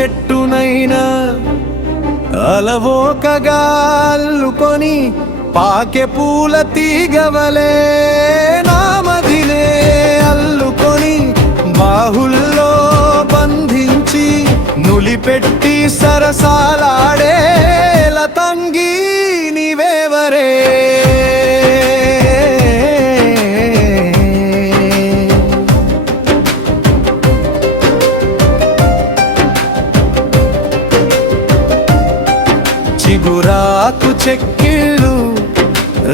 చెట్టునైనా అలవోకగా అల్లుకొని పాకె పూల తీగవలే నామదినే అల్లుకొని బాహుల్లో బంధించి నులిపెట్టి సరసాలాడే చిగురాకు చెక్కిళ్ళు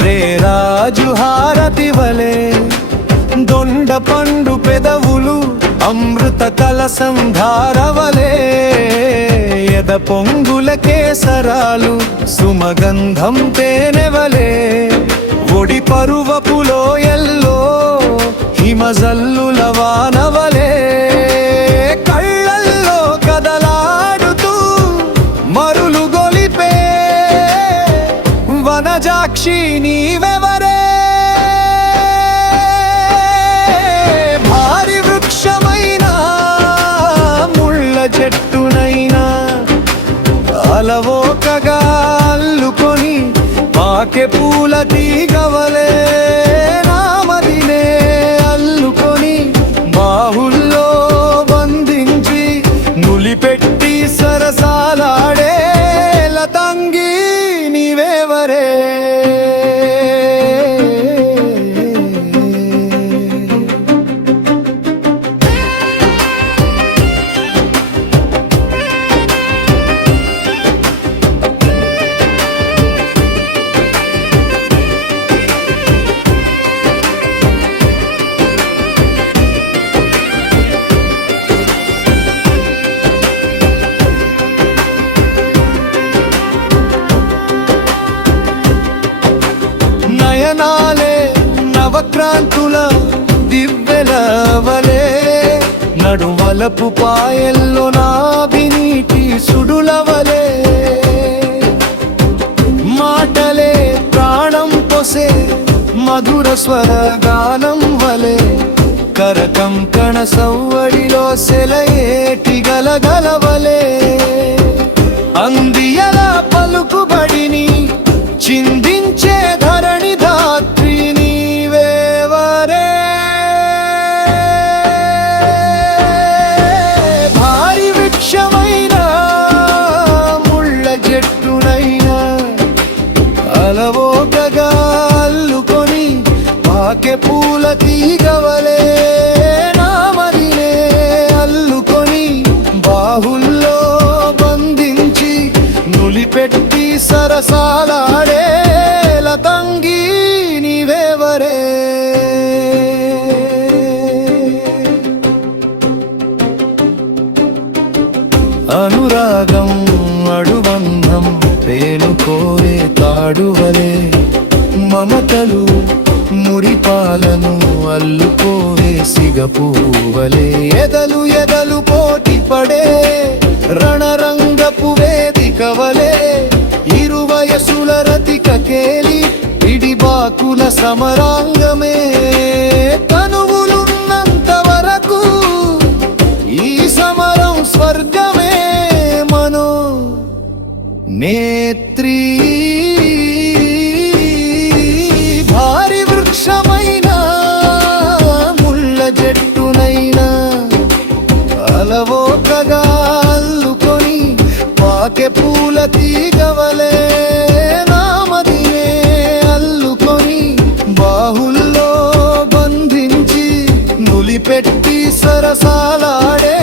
రేరాజు హారతి వలె. దొండ పండు పెదవులు అమృత కలసం ధారవలే ఎద పొంగుల కేసరాలు సుమగంధం తేనెవలే ఒడి పరువపులో ఎల్లో హిమజల్లుల సాక్షి నీవెవరే నయనాలే నవక్రాంతుల దివ్యలవలే. నడువలపు పాయల్లో నాభినీటి సుడులవలే. మాటలే ప్రాణం పొసే మధుర స్వరగానం వలే. కరకం కణ సవ్వడిలో సెలయేటి గలగ తీగవలే నామదినే అల్లుకొని బాహుల్లో బంధించి నులిపెట్టి సరసాలాడే లతంగి నీవేవరే. అనురాగం అడుబంధం పేను కోరే తాడువలే మమతలు మురిపాలను అల్లుకోవే సిగపూవలే. ఎదలు ఎదలు పోటీ పడే రణరంగపు వేదికవలే ఇరువయసుల రతిక కేలి పిడిబాకుల సమరాంగమే. తనువులున్నంత వరకు ఈ సమరం స్వర్గమే మనో. నేత పూల తీగవలే నామదినే అల్లుకొని బాహుల్లో బంధించి నులిపెట్టి సరసాలాడే